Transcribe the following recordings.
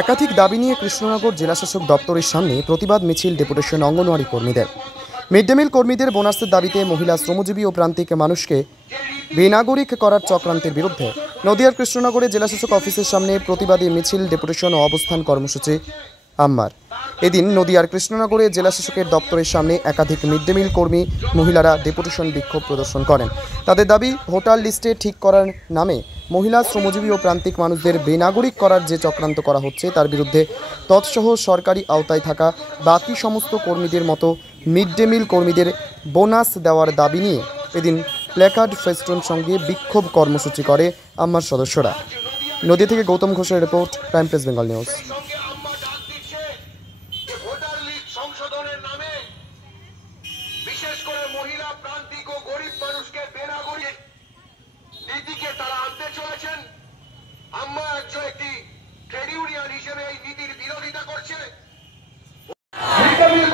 একাধিক দাবি নিয়ে কৃষ্ণনগর জেলাশাসক দপ্তরের সামনে প্রতিবাদ মিছিল ডেপুটেশন অঙ্গনওয়াড়ি কর্মীদের। মিড ডে মিল কর্মীদের বোনাসের দাবিতে মহিলা শ্রমজীবী ও প্রান্তিক মানুষকে বেনাগরিক করার চক্রান্তের বিরুদ্ধে নদিয়ার কৃষ্ণনগরে জেলাশাসক অফিসের সামনে প্রতিবাদী মিছিল ডেপুটেশন ও অবস্থান কর্মসূচি আম্মার। এদিন নদিয়ার কৃষ্ণনগরে জেলাশাসকের দপ্তরের সামনে একাধিক মিড ডে মিল কর্মী মহিলারা ডেপুটেশন বিক্ষোভ প্রদর্শন করেন। তাদের দাবি, ভোটার লিস্টে ঠিক করার নামে মহিলা শ্রমজীবী ও প্রান্তিক মানুষদের বেনাগরিক করার যে চক্রান্ত করা হচ্ছে তার বিরুদ্ধে তৎসহ সরকারি আওতায় থাকা বাকি সমস্ত কর্মীদের মতো মিড ডে মিল কর্মীদের বোনাস দেওয়ার দাবি নিয়ে এদিন প্ল্যাকার্ড ফেস্টুন সঙ্গে বিক্ষোভ কর্মসূচি করে আম্মার সদস্যরা। নদিয়া থেকে গৌতম ঘোষের report, prime press Bengal news. বিশেষ করে মহিলা, প্রান্তিক ও গরিব মানুষকে বেনাগরিক নীতিকে তারা আনতে চলেছেন। আমরা একটি ট্রেড ইউনিয়ন হিসেবে এই নীতির বিরোধিতা করছে।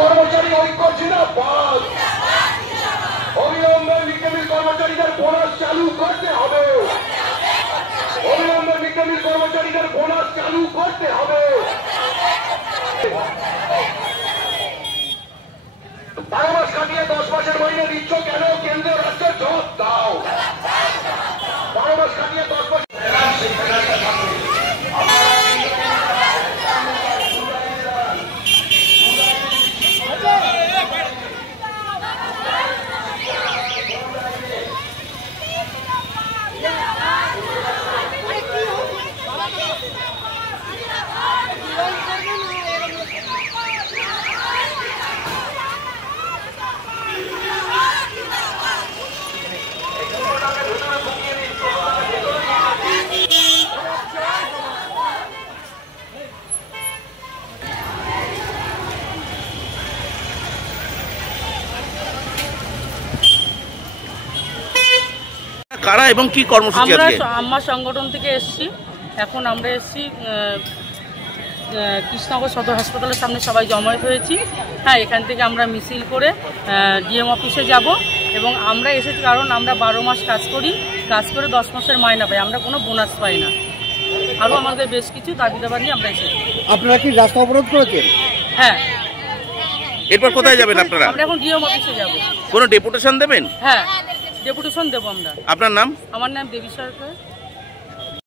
কর্মচারী ঐক্য জিন্দাবাদ। অবিলম্বে মিড ডে মিল কর্মচারীদের বোনাস চালু করতে হবে। অবিলম্বে মিড ডে মিল কর্মচারীদের বোনাস চালু করতে হবে। 12 মাস কাটিয়ে 10 মাসের মাইনে দিচ্ছ কেন? কেন্দ্র রাজ্যের জবাব দাও। 12 মাস কাটিয়ে 10 মাস কারা এবং কি কর্মসূচি আছে? আমরা আম্মা সংগঠন থেকে এসেছি। এখন আমরা এসেছি কৃষ্ণনগর সদর হাসপাতালের সামনে সবাই জমায়েত হয়েছি। হ্যাঁ, এখান থেকে আমরা মিছিল করে ডিএম অফিসে যাব এবং আমরা এসেছি কারণ আমরা 12 মাস কাজ করে 10 মাসের মাইনা পাই, আমরা কোনো বোনাস পাই না। আরও আমাদের বেশ কিছু দাবি দাবা নিয়ে আমরা এসেছি। আপনারা কি রাস্তা অবরোধ করেছেন? হ্যাঁ। এরপর কোথায় যাবেন আপনারা? আমরা এখন ডিএম অফিসে যাব। কোনো ডেপুটেশন দেবেন? হ্যাঁ, ডেপুটেশন দেবো আমরা। আপনার নাম? আমার নাম দেবী সরকার।